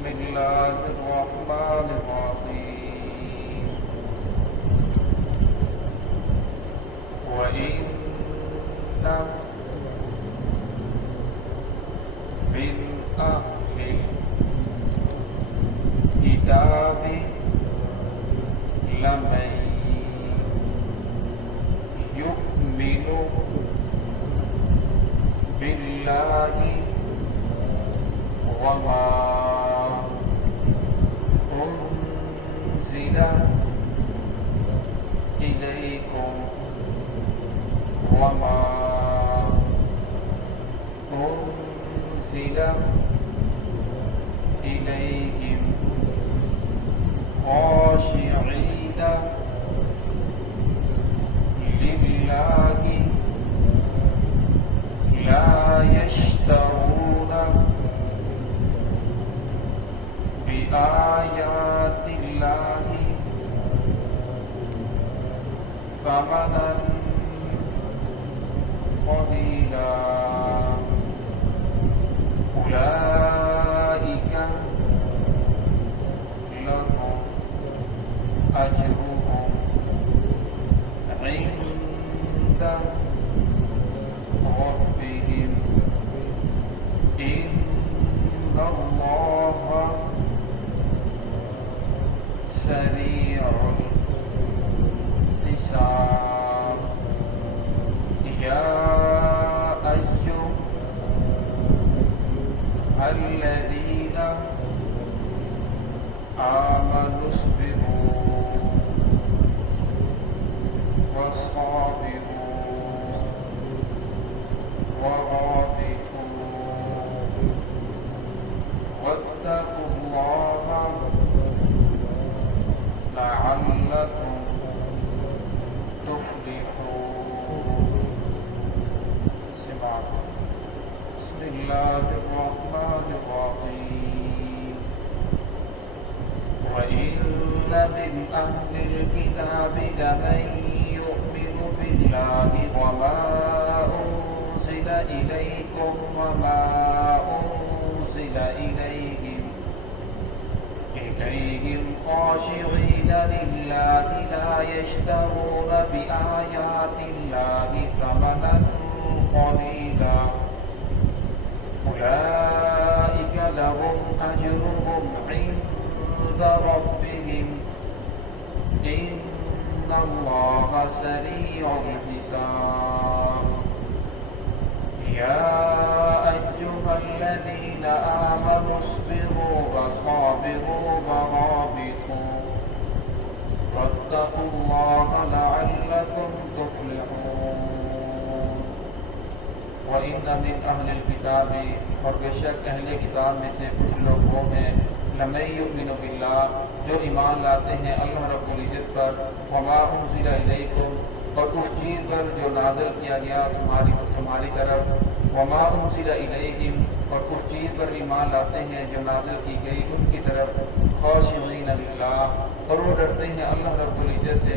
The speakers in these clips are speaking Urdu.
بسم الله الرحمن الرحيم وإن من أهل الكتاب لمن يؤمن بالله وما أنزل إليكم وما أنزل إليهم خاشعين لله لا يشترون بآيات الله ثمنا قليلا أولئك لهم أجرهم عند ربهم إن الله سريع الحساب يا أيها الذين آمنوا اصبروا وصابروا ورابطوا واتقوا الله لعلكم تفلحون. بسم الله الرحمن الرحيم وإن من أهل الكتاب لمن يؤمن بالله وما أنزل إليكم وما أنزل إليهم خاشعين لله لا يشترون بآيات الله ثمنا قليلا أولئك لهم أجرهم عند ربهم إن الله سريع الحساب يا أيها الذين آمنوا اصبروا وصابروا ورابطوا واتقوا الله لعلكم تفلحون. وإن من أهل الكتاب اور بے شک اہل کتاب میں سے کچھ لوگ وہ ہیں لمن یؤمن باللہ جو ایمان لاتے ہیں اللہ رب العزت پر وما انزل الیکم اور اس چیز پر جو نازل کیا گیا تمہاری طرف وما انزل الیہم اور اس چیز پر ایمان لاتے ہیں جو نازل کی گئی ان کی طرف خاشعین للہ اور وہ ڈرتے ہیں اللہ رب العزت سے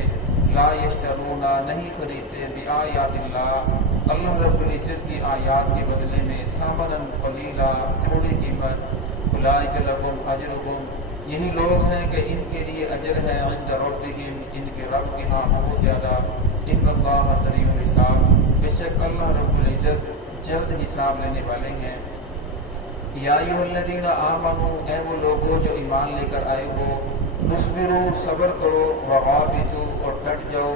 لا یشترون نہیں خریدتے بآیات اللہ اللہ رب العزت کی آیات کے بدلے میں ثمنا قلیلا تھوڑی قیمت اولئک لہم اجرہم یہی لوگ ہیں کہ ان کے لیے اجر ہے عند ربہم ان کے رب کے ہاں بہت زیادہ ان اللہ سریع الحساب بے شک اللہ رب العزت جلد حساب لینے والے ہیں. یا ایھا الذین آمنوا اے وہ لوگوں جو ایمان لے کر آئے ہو اصبروا صبر کرو ورابطوا اور ڈٹ جاؤ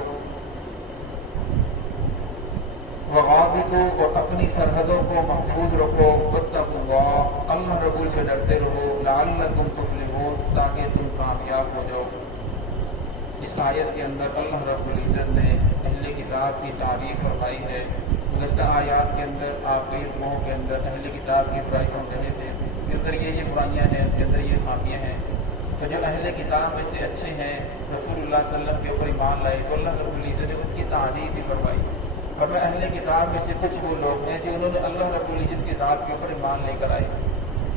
وغابطوا اور اپنی سرحدوں کو محفوظ رکھو واتقوا اللہ اللہ رب سے ڈرتے رہو لعلکم تفلحون تاکہ تم کامیاب ہو جاؤ. اس آیت کے اندر اللہ رب العزت نے اہل کتاب کی تعریف فرمائی ہے. گزشتہ آیات کے اندر آپ کئی گروہوں کے اندر اہل کتاب کی برائی سمجھ رہے تھے کہ اندر یہ برائیاں ہیں اس کے اندر یہ خامیاں ہیں. تو جو اہل کتاب میں سے اچھے ہیں رسول اللہ صلی اللہ علیہ وسلم کے اوپر ایمان لائے تو اللہ رب العزت نے ان کی تعریف بھی فرمائی. اور میں اہل کتاب میں سے کچھ وہ لوگ ہیں جو انہوں نے اللہ رب العزت کی ذات کے اوپر ایمان لے کر آئے.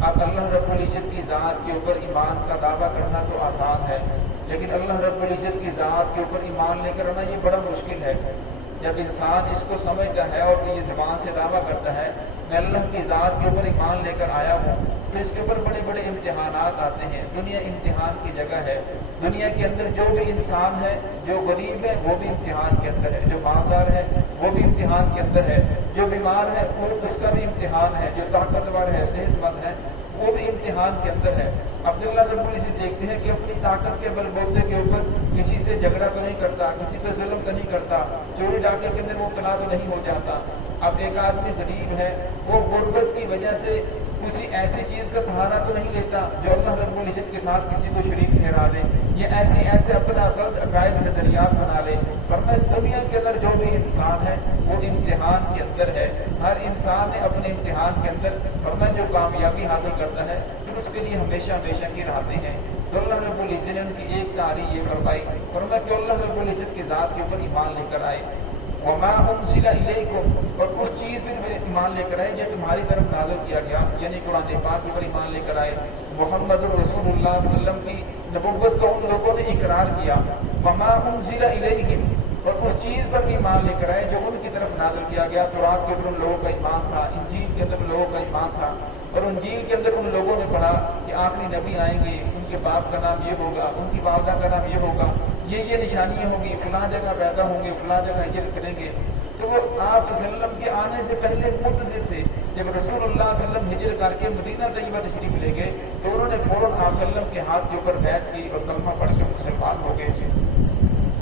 اب اللہ رب العزت کی ذات کے اوپر ایمان کا دعویٰ کرنا تو آسان ہے لیکن اللہ رب العزت کی ذات کے اوپر ایمان لے کر آنا یہ بڑا مشکل ہے. جب انسان اس کو سمجھتا ہے اور یہ زبان سے دعویٰ کرتا ہے میں اللہ کی ذات کے اوپر ایمان لے کر آیا ہوں، تو اس کے اوپر بڑے بڑے امتحانات آتے ہیں۔ دنیا امتحان کی جگہ ہے، دنیا کے اندر جو بھی انسان ہے، جو غریب ہے وہ بھی امتحان کے اندر ہے، جو مالدار ہے وہ بھی امتحان کے اندر ہے، جو بیمار ہے وہ اس کا بھی امتحان ہے، جو طاقتور ہے صحت مند ہے وہ بھی امتحان کے اندر ہے۔ عبداللہ رب سے دیکھتے ہیں کہ اپنی طاقت کے بل بوتے کے اوپر کسی سے جھگڑا تو نہیں کرتا، کسی پہ ظلم تو نہیں کرتا، چوری ڈاکے کے اندر مبتلا تو نہیں ہو جاتا۔ اب ایک آدمی غریب ہے، وہ غربت کی وجہ سے کسی ایسی چیز کا سہارا تو نہیں لیتا جو اللہ رب العزت کے ساتھ کسی کو شریک ٹھہرا دے، یہ ایسے اپنا غلط عقائد نظریات بنا لے۔ فرمایا دنیا کے اندر جو بھی انسان ہے وہ امتحان کے اندر ہے، ہر انسان نے اپنے امتحان کے اندر فرمایا جو کامیابی حاصل کرتا ہے پھر اس کے لیے ہمیشہ کی راحتیں ہیں۔ تو اللہ رب العزت نے ان کی ایک تعریف یہ فرمائی، فرمایا کہ اللہ رب العزت کی ذات کے اوپر ایمان لے کر آئے، وما انزل الیکم، اور اس چیز پر ایمان لے کر آئے جو تمہاری طرف نازل کیا گیا، یعنی قرآن پاک پر ایمان لے کر آئے۔ محمد رسول اللہ صلی اللہ علیہ وسلم کی نبوت کو ان لوگوں نے اقرار کیا، وما انزل الیہم، اور اس چیز پر بھی ایمان لے کر آئے جو ان کی طرف نازل کیا گیا۔ تورات کے اندر ان لوگوں کا ایمان تھا، انجیل کے اندر ان لوگوں کا ایمان تھا، اور انجیل کے اندر ان لوگوں نے پڑھا کہ آخری نبی آئیں گے، ان کے باپ کا نام یہ ہوگا، ان کی والدہ کا نام یہ ہوگا، یہ نشانیاں ہوں گی، فلاں جگہ پیدا ہوں گے، فلاں جگہ ہجرت کریں گے۔ تو وہ آپ صلی اللہ علیہ وسلم کے آنے سے پہلے منتظر تھے۔ جب رسول اللہ صلی اللہ علیہ وسلم ہجرت کر کے مدینہ طیبہ تشریف لے گئے تو انہوں نے فوراً آپ صلی اللہ علیہ وسلم کے ہاتھ کے اوپر بیعت کی اور کلمہ پڑھ کے مسلمان ہو گئے تھے۔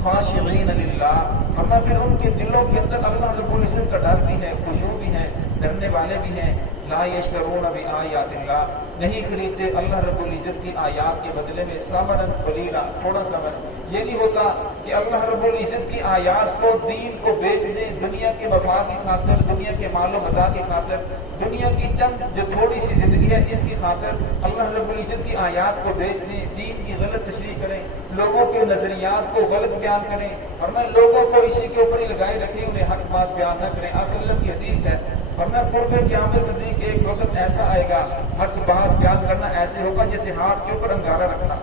خاشعین للہ، فرمایا پھر ان کے دلوں کے اندر اللہ رب العزت کا ڈر بھی ہے، خشوع بھی ہے، ڈرنے والے بھی ہیں۔ لا یشترون بآیات اللہ، نہیں خریدتے اللہ رب العزت کی آیات کے بدلے میں ثمنا قلیلا، تھوڑا ثمن۔ یہ نہیں ہوتا کہ اللہ رب العزت کی آیات کو، دین کو بیچ دیں دنیا کے مفاد کی خاطر، دنیا کے مال و متاع کی خاطر، دنیا کی چند جو تھوڑی سی زندگی ہے اس کی خاطر اللہ رب العزت کی آیات کو بیچ دیں، دین کی غلط تشریح کریں، لوگوں کے نظریات کو غلط بیان کریں، اور میں لوگوں کو اسی کے اوپر ہی لگائے رکھیں، انہیں حق بات بیان نہ کریں۔ آپ صلی اللہ علیہ وسلم کی حدیث ہے، اور میں قرب قیامت نزدیک ایک وقت ایسا آئے گا، حق بات بیان کرنا ایسے ہوگا جیسے ہاتھ کے اوپر انگارہ رکھنا۔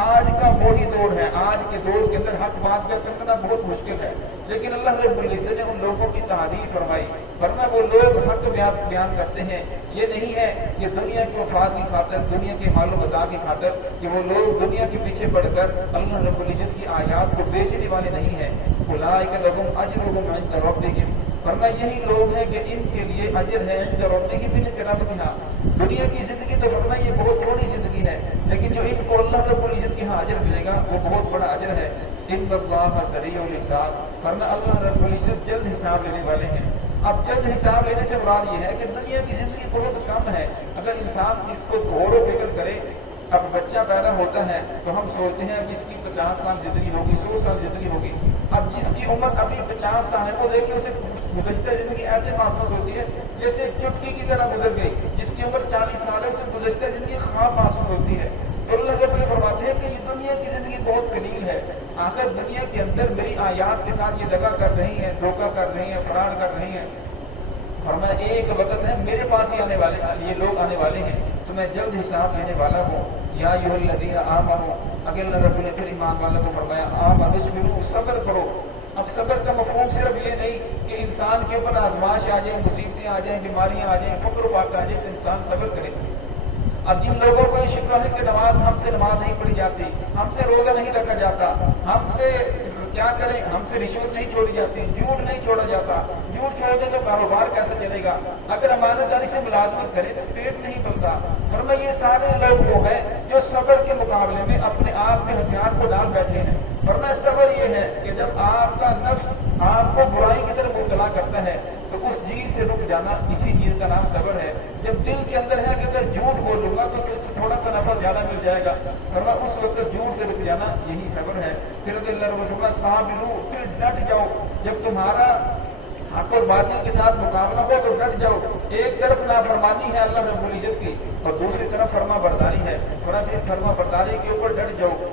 آج کا وہی دور ہے، آج کے دور کے اندر حق بات بیان کرنا بہت مشکل ہے، لیکن اللہ رب العزت نے ان لوگوں کی تعریف فرمائی، ورنہ وہ لوگ حق بیان کرتے ہیں۔ یہ نہیں ہے کہ دنیا کے مفاد کی خاطر، دنیا کے مال و متاع کی خاطر کہ وہ لوگ دنیا کے پیچھے پڑھ کر اللہ رب العزت کی آیات کو بیچنے والے نہیں ہیں۔ اولئک لہم اجرہم عند ربہم، فرمایا یہی لوگ ہیں کہ ان کے لیے اجر ہے عند ربہم، ان ربہا، دنیا کی زندگی تو فرمایا یہ بہت تھوڑی زندگی ہے، لیکن جو ان کو اللہ رب العزت کے ہاں اجر ملے گا وہ بہت بڑا اجر ہے۔ ان اللہ سریع الحساب، فرمایا اللہ رب العزت جلد حساب لینے والے ہیں۔ اب جلد حساب لینے سے مراد یہ ہے کہ دنیا کی زندگی بہت کم ہے۔ اگر انسان اس کو غور و فکر کرے، اب بچہ پیدا ہوتا ہے تو ہم سوچتے ہیں اب اس کی 50 سال زندگی ہوگی، 100 سال زندگی ہوگی۔ اب جس کی عمر ابھی 50 سال ہے وہ دیکھیں اسے گزشتہ زندگی ایسے محسوس ہوتی ہے جیسے چٹکی کی طرح گزر گئی۔ جس کی عمر 40 سال ہے اسے گزشتہ زندگی خواب محسوس ہوتی ہے۔ تو اللہ رب العزت فرماتے ہیں کہ یہ دنیا کی زندگی بہت قلیل ہے، آخر دنیا کے اندر میری آیات کے ساتھ یہ دغا کر رہی ہیں، دھوکہ کر رہی ہیں، فراڈ کر رہی ہیں، اور میں ایک وقت ہے میرے پاس ہی آنے والے، یہ لوگ آنے والے ہیں تو میں جلد حساب لینے والا ہوں۔ یا ایھا الذین آمنوا، اگر اللہ رب نے پھر ایمان والوں کو فرمایا آمنوا اصبروا، صبر کرو۔ اب صبر کا مفہوم صرف یہ نہیں کہ انسان کے اوپر آزمائش آ جائیں، مصیبتیں آ جائیں، بیماریاں آ جائیں، فقر و فاقہ آ جائے تو انسان صبر کرے۔ اب جن لوگوں کو یہ شکوہ ہے کہ ہم سے نماز نہیں پڑھی جاتی، ہم سے روزہ نہیں رکھا جاتا، ہم سے کیا کریں، ہم سے رشوت نہیں چھوڑی جاتی، جھوٹ نہیں چھوڑا جاتا، جھوٹ چھوڑ دیں تو کاروبار کیسے چلے گا، اگر امانت داری سے ملازمت کرے تو پیٹ نہیں بنتا۔ فرمایا یہ سارے لوگ وہ ہیں جو صبر کے مقابلے میں اپنے آپ میں ہتھیار کو ڈال بیٹھے ہیں۔ فرمایا صبر یہ ہے کہ جب آپ کا نفس آپ کو برائی کی طرف مبتلا کرتا ہے تو اس چیز سے رک جانا، اسی چیز کا نام صبر ہے۔ جب دل کے اندر ہے کہ اگر جھوٹ بولوں گا تو اس سے تھوڑا سا نفع زیادہ مل جائے گا، فرمایا اس وقت جھوٹ سے رک جانا یہی صبر ہے۔ پھر اللہ رب العزت صابروا، پھر ڈٹ جاؤ، جب تمہارا حق اور باطل کے ساتھ مقابلہ ہو تو ڈٹ جاؤ۔ ایک طرف نافرمانی ہے اللہ رب العزت کی اور دوسری طرف فرما برداری ہے، تھوڑا پھر فرما برداری کے اوپر ڈٹ جاؤ۔